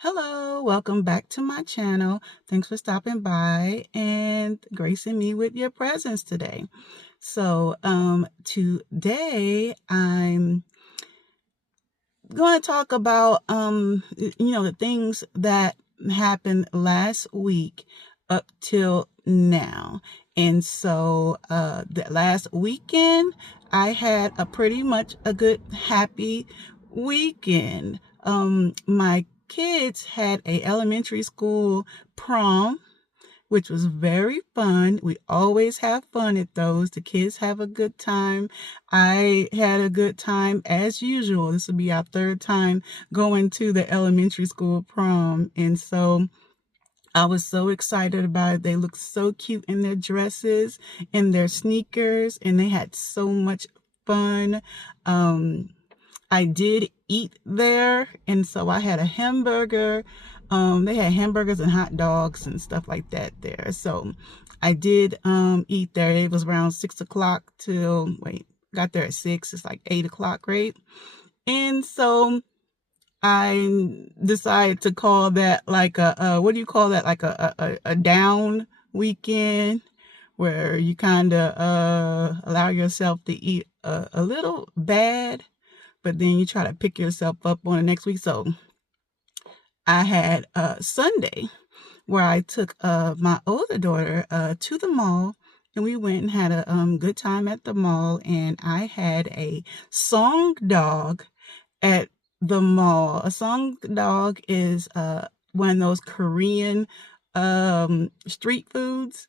Hello, welcome back to my channel. Thanks for stopping by and gracing me with your presence today. Today I'm going to talk about the things that happened last week up till now. The last weekend I had a pretty much a good happy weekend. My kids had a elementary school prom, which was very fun. We always have fun at those. The kids have a good time. I had a good time as usual. This will be our third time going to the elementary school prom. I was so excited about it. They looked so cute in their dresses, in their sneakers, and they had so much fun. I did eat there, and so I had a hamburger. They had hamburgers and hot dogs and stuff like that there. So I did eat there. It was around 6 o'clock got there at 6. It's like 8 o'clock, right? And so I decided to call that like what do you call that? Like a down weekend where you kind of allow yourself to eat a little bad, but then you try to pick yourself up on the next week. So I had Sunday where I took my older daughter to the mall, and we went and had a good time at the mall. And I had a song dog at the mall. A song dog is one of those Korean street foods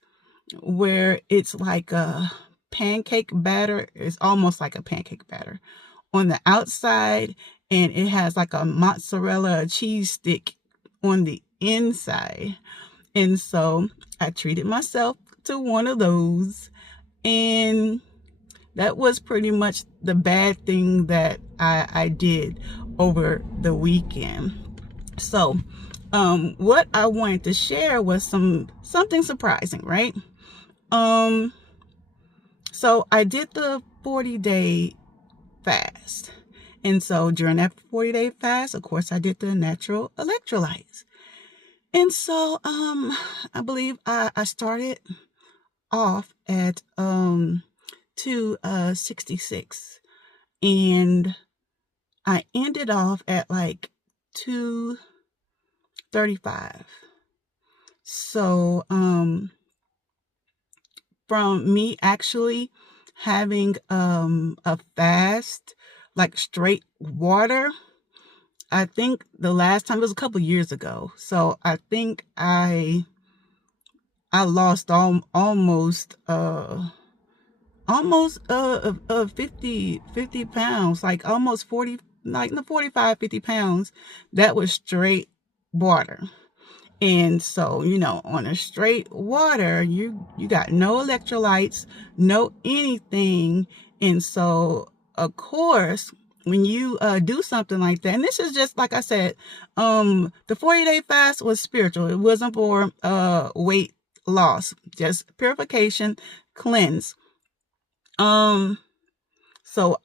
where it's like a pancake batter. It's almost like a pancake batter on the outside, and it has like a mozzarella cheese stick on the inside. And so I treated myself to one of those, and that was pretty much the bad thing that I did over the weekend. So what I wanted to share was something surprising, right? So I did the 40-day fast. And so during that 40-day fast, of course, I did the natural electrolytes. And so I believe I started off at 266, and I ended off at like 235. So from me actually having a fast, like straight water, I think the last time, it was a couple years ago. So I think I lost almost 50 pounds, like almost 40, like 45, 50 pounds. That was straight water. And so, on a straight water, you got no electrolytes, no anything. And so, of course, when you do something like that, and this is just like I said, the 40-day fast was spiritual. It wasn't for weight loss, just purification, cleanse. So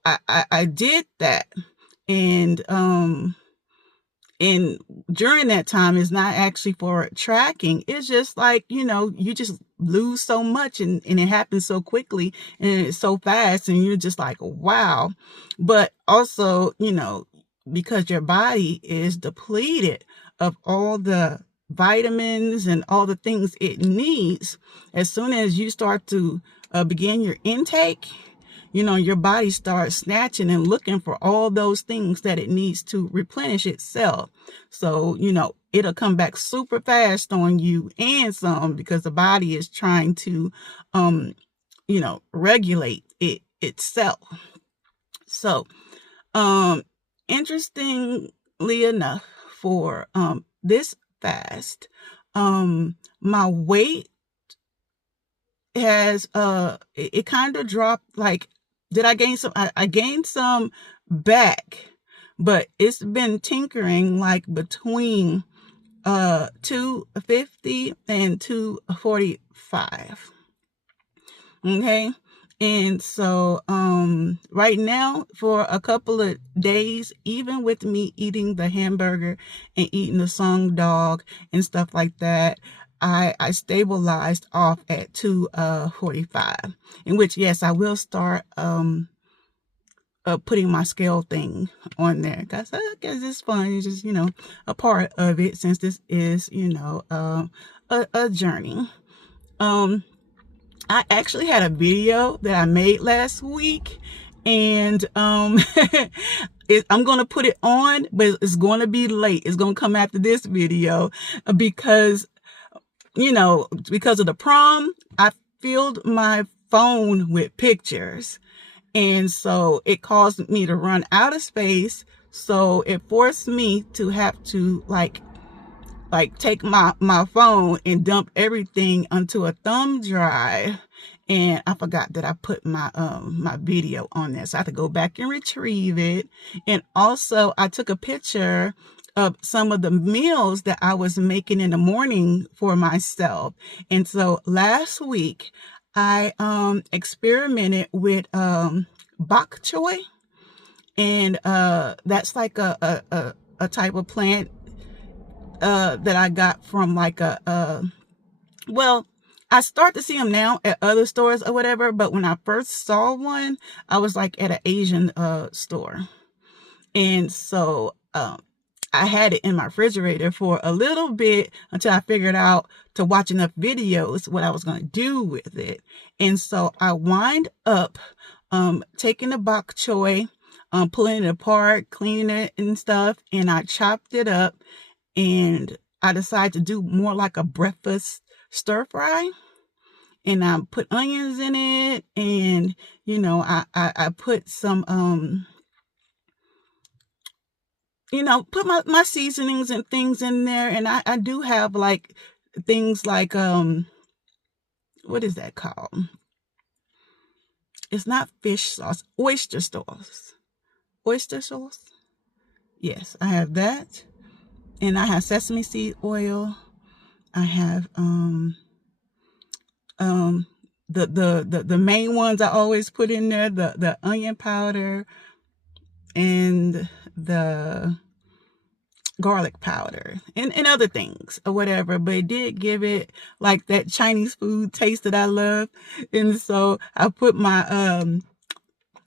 I did that, and during that time, it's not actually for tracking. It's just like, you just lose so much, and it happens so quickly, and it's so fast, and you're just like, wow. But also, because your body is depleted of all the vitamins and all the things it needs, as soon as you start to begin your intake, your body starts snatching and looking for all those things that it needs to replenish itself. So, it'll come back super fast on you and some, because the body is trying to, regulate itself. So, interestingly enough, for this fast, my weight has it kind of dropped. Like, did I gain some? I gained some back, but it's been tinkering like between 250 and 245. Okay. And so right now, for a couple of days, even with me eating the hamburger and eating the song dog and stuff like that, I stabilized off at 245, in which, yes, I will start putting my scale thing on there, because I guess it's fun. It's just, a part of it, since this is, a journey. I actually had a video that I made last week, and I'm going to put it on, but it's going to be late. It's going to come after this video, because because of the prom, I filled my phone with pictures. And so it caused me to run out of space. So it forced me to have to like take my phone and dump everything onto a thumb drive. And I forgot that I put my my video on there. So I have to go back and retrieve it. And also I took a picture of some of the meals that I was making in the morning for myself. And so last week I experimented with bok choy, and that's like a type of plant that I got from like well, I start to see them now at other stores or whatever, but when I first saw one, I was like at an Asian store. And so I had it in my refrigerator for a little bit until I figured out, to watch enough videos, what I was going to do with it. And so I wind up taking the bok choy, pulling it apart, cleaning it and stuff, and I chopped it up, and I decided to do more like a breakfast stir fry. And I put onions in it, and I put some put my seasonings and things in there. And I do have like things like what is that called? It's not fish sauce, oyster sauce. Oyster sauce? Yes, I have that. And I have sesame seed oil. I have the main ones I always put in there, the onion powder and the garlic powder and other things or whatever, but it did give it like that Chinese food taste that I love. And so I put my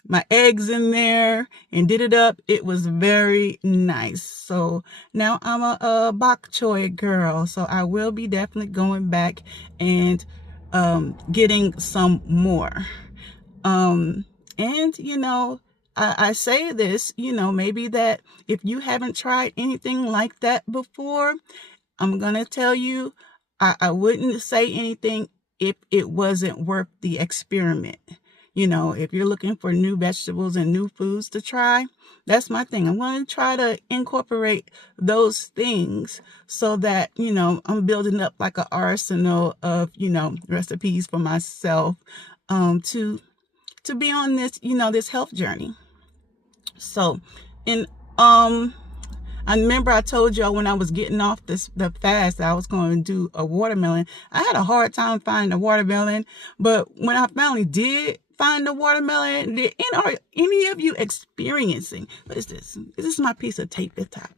my eggs in there and did it up. It was very nice. So now I'm a bok choy girl, so I will be definitely going back and getting some more. And I say this, maybe that if you haven't tried anything like that before, I'm going to tell you, I wouldn't say anything if it wasn't worth the experiment. If you're looking for new vegetables and new foods to try, that's my thing. I'm going to try to incorporate those things so that, I'm building up like an arsenal of, recipes for myself to be on this, this health journey. So, and I remember I told y'all when I was getting off the fast that I was going to do a watermelon. I had a hard time finding a watermelon, but when I finally did find the watermelon, are any of you experiencing? What is this? Is this my piece of tape at the top?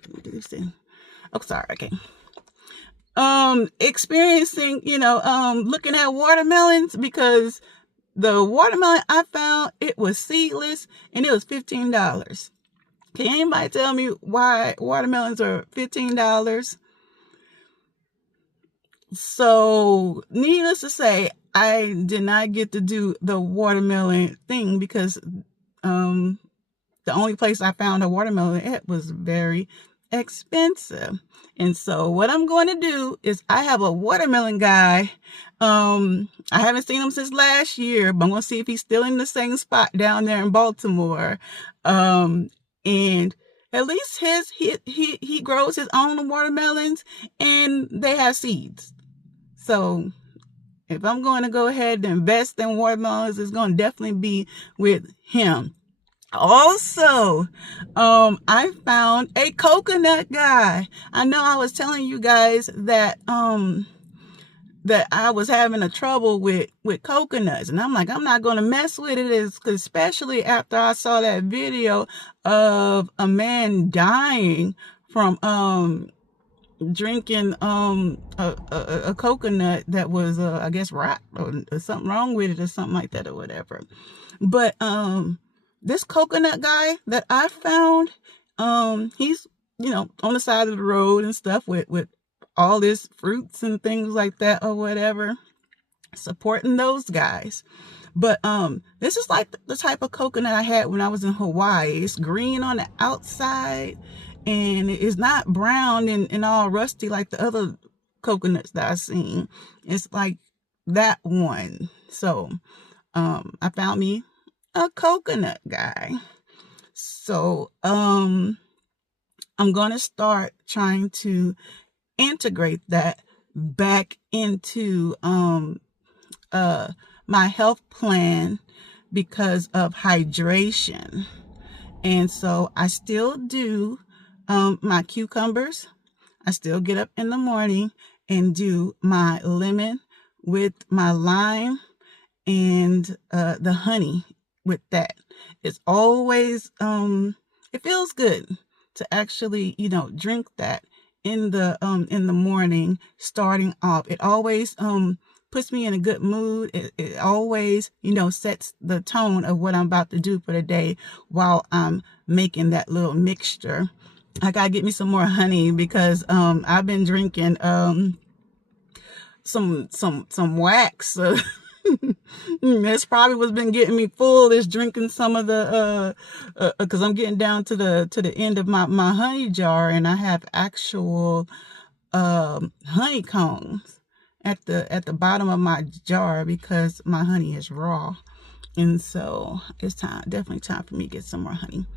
Oh, sorry. Okay. Experiencing, looking at watermelons, because the watermelon I found, it was seedless and it was $15. Can anybody tell me why watermelons are $15? So, needless to say, I did not get to do the watermelon thing because the only place I found a watermelon at was very expensive. And so what I'm going to do is, I have a watermelon guy. I haven't seen him since last year, but I'm going to see if he's still in the same spot down there in Baltimore. And at least he grows his own watermelons, and they have seeds. So if I'm going to go ahead and invest in watermelons, it's going to definitely be with him. Also, I found a coconut guy. I know I was telling you guys that that I was having a trouble with coconuts, and I'm like, I'm not going to mess with it, especially after I saw that video of a man dying from drinking a coconut that was I guess rot, or something wrong with it or something like that or whatever. But this coconut guy that I found, he's, on the side of the road and stuff with all his fruits and things like that or whatever, supporting those guys. But this is like the type of coconut I had when I was in Hawaii. It's green on the outside, and it's not brown and all rusty like the other coconuts that I've seen. It's like that one. So I found me a coconut guy. So I'm going to start trying to integrate that back into my health plan because of hydration. And so I still do my cucumbers. I still get up in the morning and do my lemon with my lime and the honey with that. It's always it feels good to actually drink that in the morning starting off. It always puts me in a good mood. It always sets the tone of what I'm about to do for the day while I'm making that little mixture. I gotta get me some more honey because I've been drinking some wax. That's probably what's been getting me full, is drinking some of the because I'm getting down to the end of my honey jar, and I have actual honeycombs at the bottom of my jar because my honey is raw. And so it's definitely time for me to get some more honey.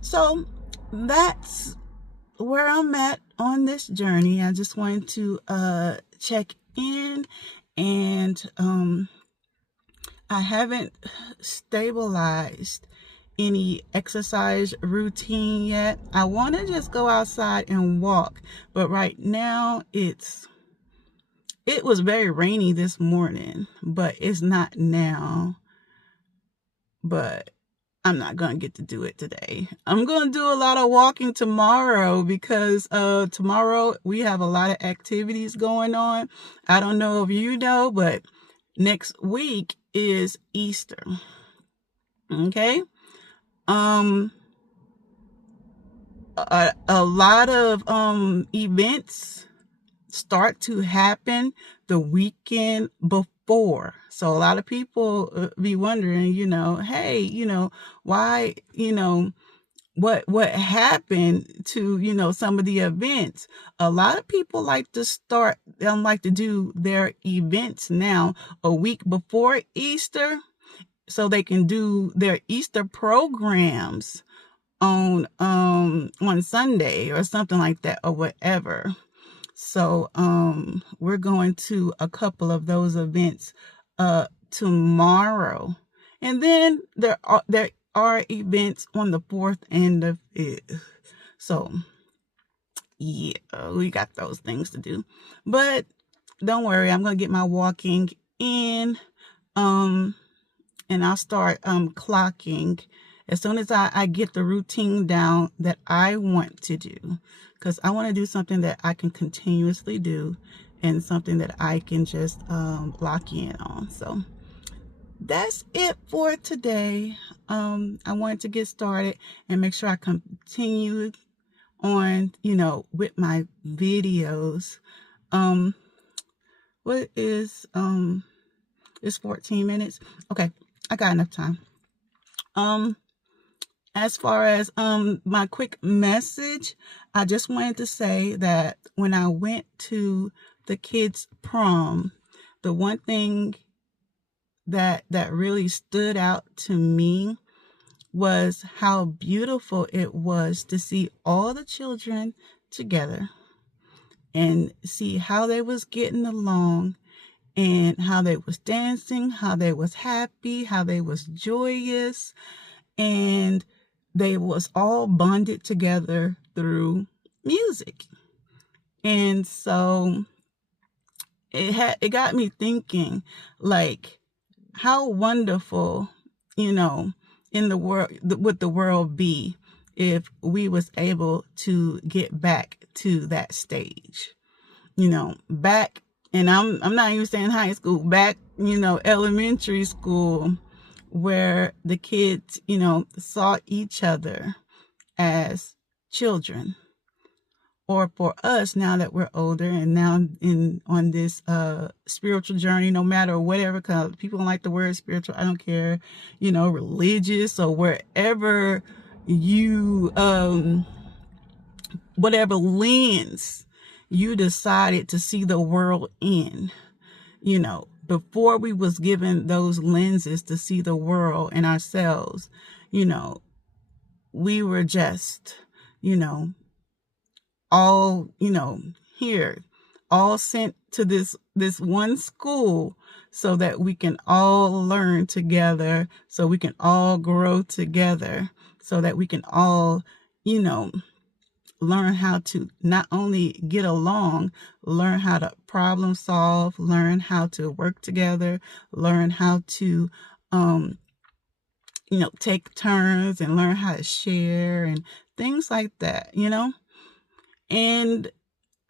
So that's where I'm at on this journey. I just wanted to check in, and I haven't stabilized any exercise routine yet. I want to just go outside and walk, but right now it was very rainy this morning, but it's not now. But I'm not going to get to do it today. I'm going to do a lot of walking tomorrow because tomorrow we have a lot of activities going on. I don't know if you know, but next week is Easter. Okay? A lot of events start to happen the weekend before. So a lot of people be wondering, hey, why, what happened to, some of the events. A lot of people like to do their events now a week before Easter so they can do their Easter programs on Sunday or something like that or whatever. So we're going to a couple of those events tomorrow, and then there are events on the 4th and the 5th. So yeah, we got those things to do, but don't worry, I'm gonna get my walking in, and I'll start clocking as soon as I get the routine down that I want to do, because I want to do something that I can continuously do and something that I can just lock in on. So that's it for today. I wanted to get started and make sure I continue on, with my videos. What is it's 14 minutes. Okay, I got enough time. As far as my quick message, I just wanted to say that when I went to the kids' prom, the one thing that really stood out to me was how beautiful it was to see all the children together and see how they was getting along and how they was dancing, how they was happy, how they was joyous, and they was all bonded together through music. And so it got me thinking, like, how wonderful, in the world would the world be if we was able to get back to that stage, back. And I'm not even saying high school, back, elementary school, where the kids, saw each other as children. Or for us, now that we're older and now on this spiritual journey, no matter whatever, because people don't like the word spiritual, I don't care, religious or wherever you, whatever lens you decided to see the world in, before we was given those lenses to see the world and ourselves, we were just, all, here, all sent to this one school so that we can all learn together, so we can all grow together, so that we can all, learn how to not only get along, learn how to problem solve, learn how to work together, learn how to, take turns and learn how to share and things like that, And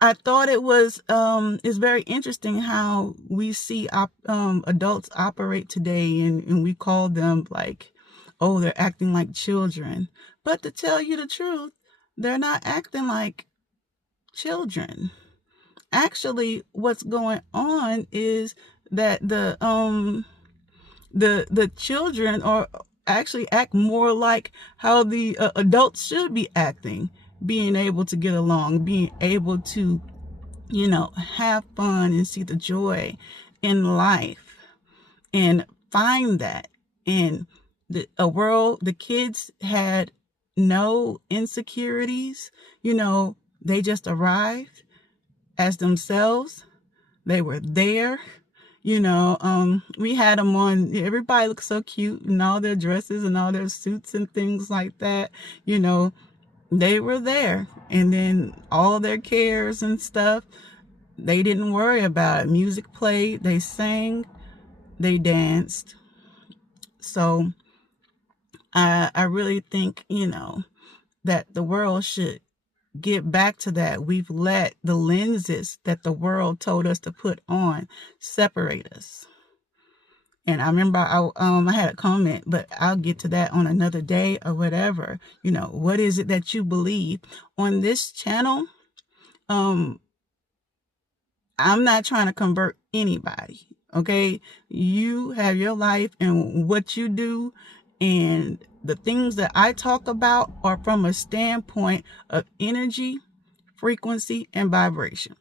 I thought it was it's very interesting how we see adults operate today, and we call them like, oh, they're acting like children. But to tell you the truth, they're not acting like children. Actually, what's going on is that the children are actually act more like how the adults should be acting, being able to get along, being able to, have fun and see the joy in life and find that. And the kids had no insecurities, they just arrived as themselves. They were there. We had them on, everybody looked so cute in all their dresses and all their suits and things like that, they were there. And then all their cares and stuff, they didn't worry about it. Music played, they sang, they danced. So I really think, that the world should get back to that. We've let the lenses that the world told us to put on separate us. And I remember I had a comment, but I'll get to that on another day or whatever. What is it that you believe? On this channel, I'm not trying to convert anybody, okay? You have your life and what you do, and the things that I talk about are from a standpoint of energy, frequency, and vibration.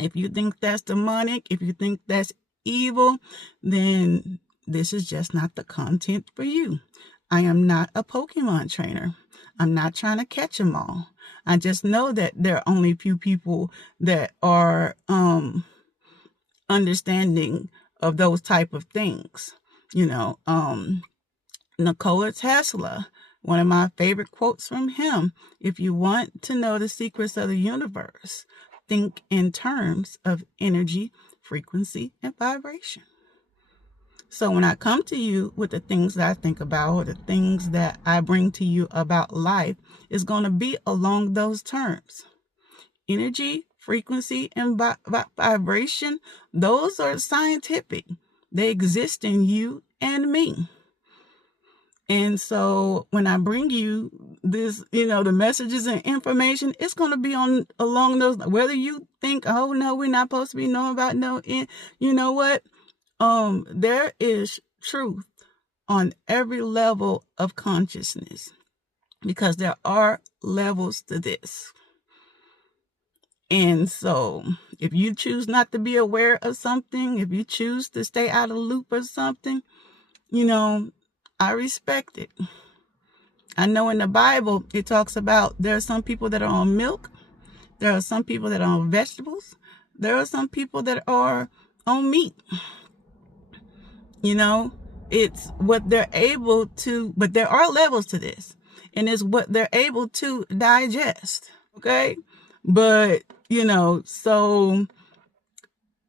If you think that's demonic, if you think that's evil, then this is just not the content for you. I am not a Pokemon trainer. I'm not trying to catch them all. I just know that there are only a few people that are understanding of those type of things. Nikola Tesla, one of my favorite quotes from him: if you want to know the secrets of the universe, think in terms of energy, frequency, and vibration. So when I come to you with the things that I think about, or the things that I bring to you about life, it's going to be along those terms. Energy, frequency, and vibration, those are scientific. They exist in you and me. And so when I bring you this, the messages and information, it's going to be along those, whether you think, oh no, we're not supposed to be knowing about you know what? There is truth on every level of consciousness, because there are levels to this. And so if you choose not to be aware of something, if you choose to stay out of the loop or something, I respect it. I know in the Bible, it talks about there are some people that are on milk. There are some people that are on vegetables. There are some people that are on meat. It's what they're able to, but there are levels to this. And it's what they're able to digest. Okay? But, so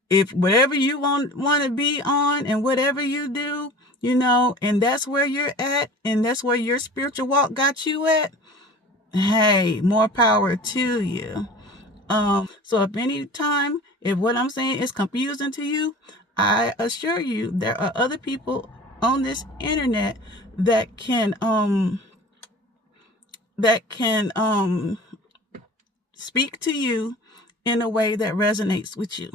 if whatever you want to be on and whatever you do, and that's where you're at and that's where your spiritual walk got you at, hey, more power to you. So if what I'm saying is confusing to you, I assure you there are other people on this internet that can speak to you in a way that resonates with you.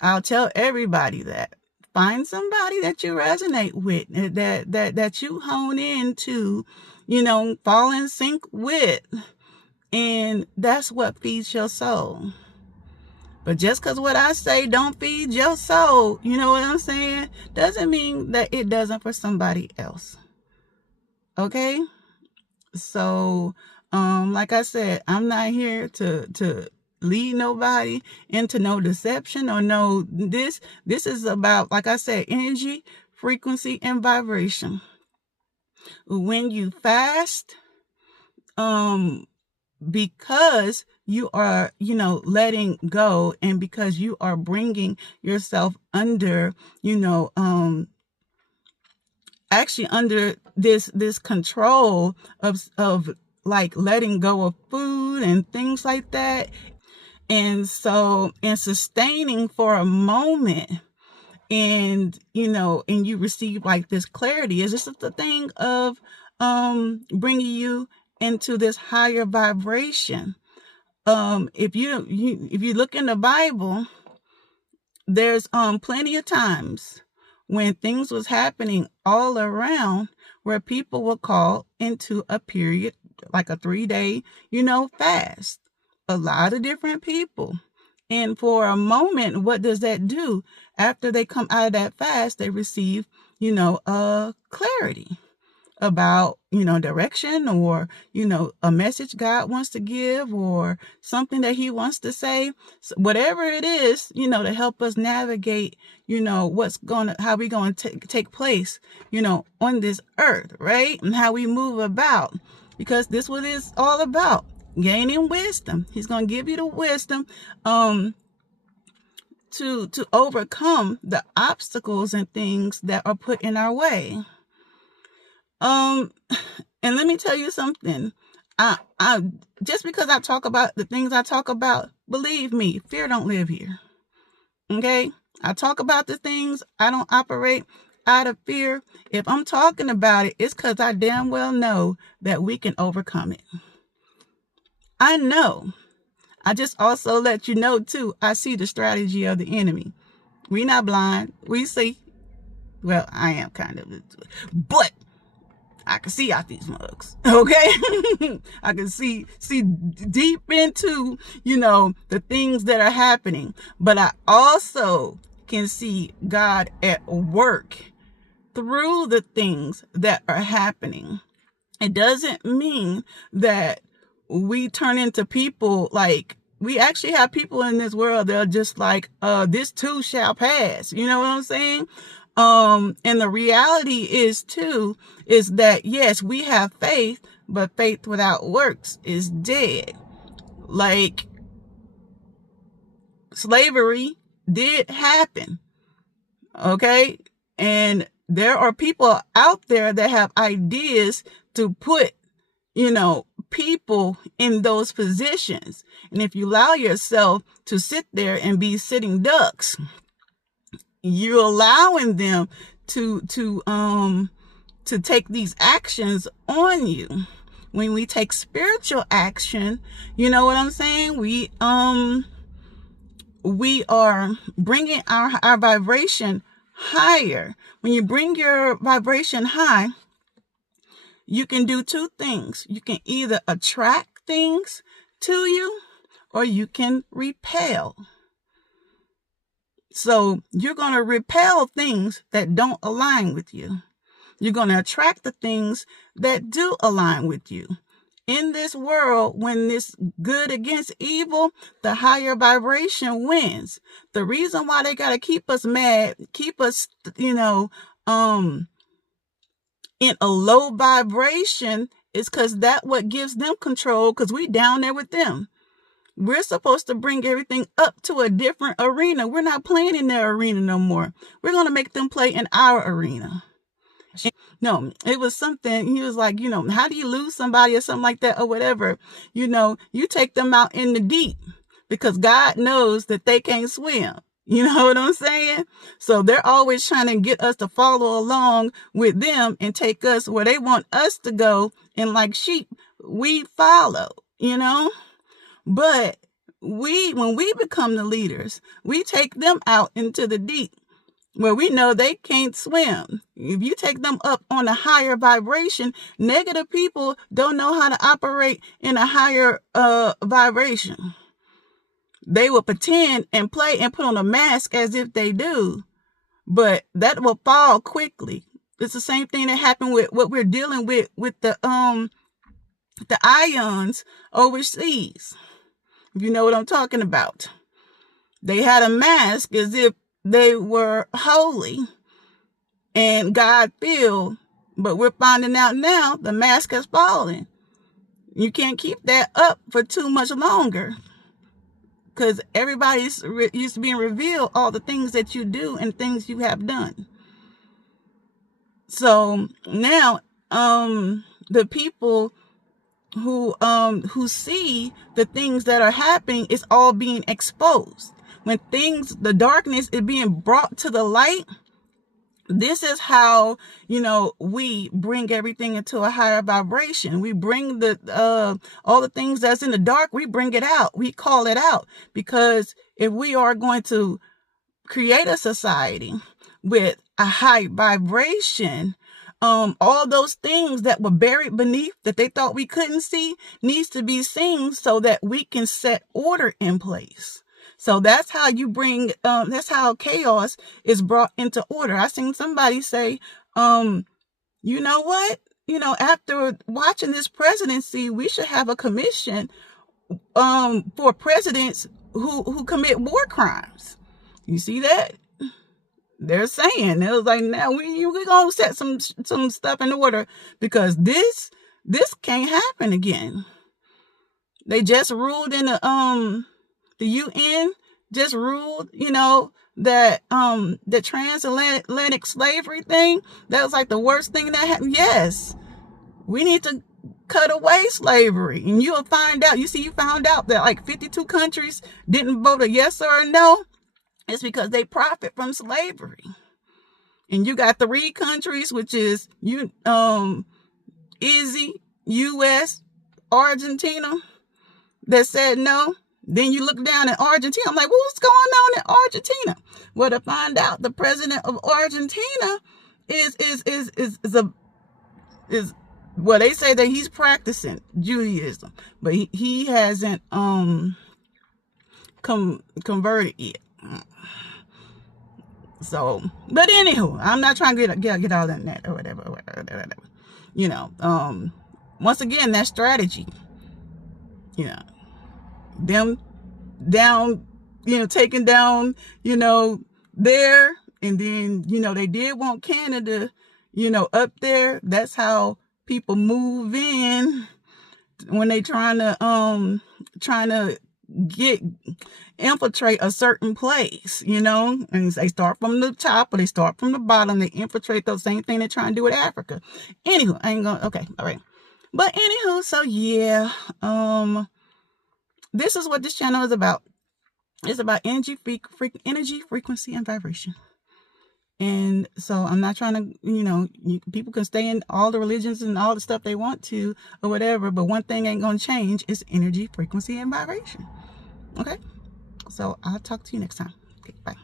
I'll tell everybody that. Find somebody that you resonate with, that you hone into, fall in sync with. And that's what feeds your soul. But just because what I say don't feed your soul, you know what I'm saying, doesn't mean that it doesn't for somebody else. Okay? So, like I said, I'm not here to lead nobody into no deception or no this. This is about, like I said, energy, frequency, and vibration. When you fast, because you are, letting go, and because you are bringing yourself under, actually under this control of like letting go of food and things like that. And so, and sustaining for a moment, and, and you receive like this clarity, is just the thing of bringing you into this higher vibration. If you look in the Bible, there's plenty of times when things was happening all around where people were called into a period, like a 3-day, fast. A lot of different people. And for a moment, what does that do? After they come out of that fast, they receive, clarity about, direction, or, a message God wants to give, or something that he wants to say. So whatever it is, to help us navigate, how we going to take place, on this earth, right? And how we move about, because this what it's all about, gaining wisdom. He's going to give you the wisdom, to overcome the obstacles and things that are put in our way. And let me tell you something. I just because I talk about the things I talk about, believe me, fear don't live here. Okay? I talk about the things, I don't operate out of fear. If I'm talking about it, it's because I damn well know that we can overcome it. I know. I just also let you know too, I see the strategy of the enemy. We're not blind. We see. Well, I am kind of, but I can see out these mugs, okay? I can see deep into, the things that are happening. But I also can see God at work through the things that are happening. It doesn't mean that we turn into people like, we actually have people in this world that are just like, this too shall pass. You know what I'm saying? And the reality is that yes, we have faith, but faith without works is dead. Like, slavery did happen. Okay. And there are people out there that have ideas to put, people in those positions. And if you allow yourself to sit there and be sitting ducks, you're allowing them to take these actions on you. When we take spiritual action, you know what I'm saying? We are bringing our vibration higher. When you bring your vibration high, you can do two things. You can either attract things to you, or you can repel. So you're going to repel things that don't align with you. You're going to attract the things that do align with you. In this world, when it's good against evil, the higher vibration wins. The reason why they got to keep us mad, keep us, in a low vibration, is because that's what gives them control, because we down there with them. we're supposed to bring everything up to a different arena. We're not playing in their arena no more. We're going to make them play in our arena. No, it was something, he was like, how do you lose somebody or something like that or whatever? You take them out in the deep because God knows that they can't swim. You know what I'm saying? So they're always trying to get us to follow along with them and take us where they want us to go. And like sheep, we follow, But when we become the leaders, we take them out into the deep where we know they can't swim. If you take them up on a higher vibration, negative people don't know how to operate in a higher vibration. They will pretend and play and put on a mask as if they do, but that will fall quickly. It's the same thing that happened with what we're dealing with the ions overseas. If you know what I'm talking about. They had a mask as if they were holy and God-filled, but we're finding out now the mask has fallen. You can't keep that up for too much longer because everybody's used to being revealed all the things that you do and things you have done. So now the people who see the things that are happening is all being exposed. When the darkness is being brought to the light, this is how, we bring everything into a higher vibration. We bring all the things that's in the dark, we bring it out. We call it out, because if we are going to create a society with a high vibration, all those things that were buried beneath that they thought we couldn't see needs to be seen so that we can set order in place. So that's how you bring, that's how chaos is brought into order. I seen somebody say, you know what? After watching this presidency, we should have a commission for presidents who commit war crimes. You see that? They're saying, it was like, now we're going to set some stuff in order because this can't happen again. They just ruled in the UN just ruled, that the transatlantic slavery thing, that was like the worst thing that happened. Yes, we need to cut away slavery. And you'll find out, you found out that like 52 countries didn't vote a yes or a no. It's because they profit from slavery. And you got 3 countries, which is Izzy, US, Argentina, that said no. Then you look down at Argentina. I'm like, well, what's going on in Argentina? Well, to find out the president of Argentina is well, they say that he's practicing Judaism, but he hasn't converted yet. So, but anywho, I'm not trying to get all in that or whatever. Once again, that strategy. Them down, taking down, there, and then, they did want Canada, up there. That's how people move in when they trying to infiltrate a certain place, and they start from the top or they start from the bottom. They infiltrate the same thing they're trying to do with Africa. Anywho, I ain't gonna, okay, all right. But anywho, so yeah, this is what this channel is about. It's about energy, frequency, and vibration. And so I'm not trying to, people can stay in all the religions and all the stuff they want to or whatever, but one thing ain't going to change is energy, frequency, and vibration. Okay? So I'll talk to you next time. Okay, bye.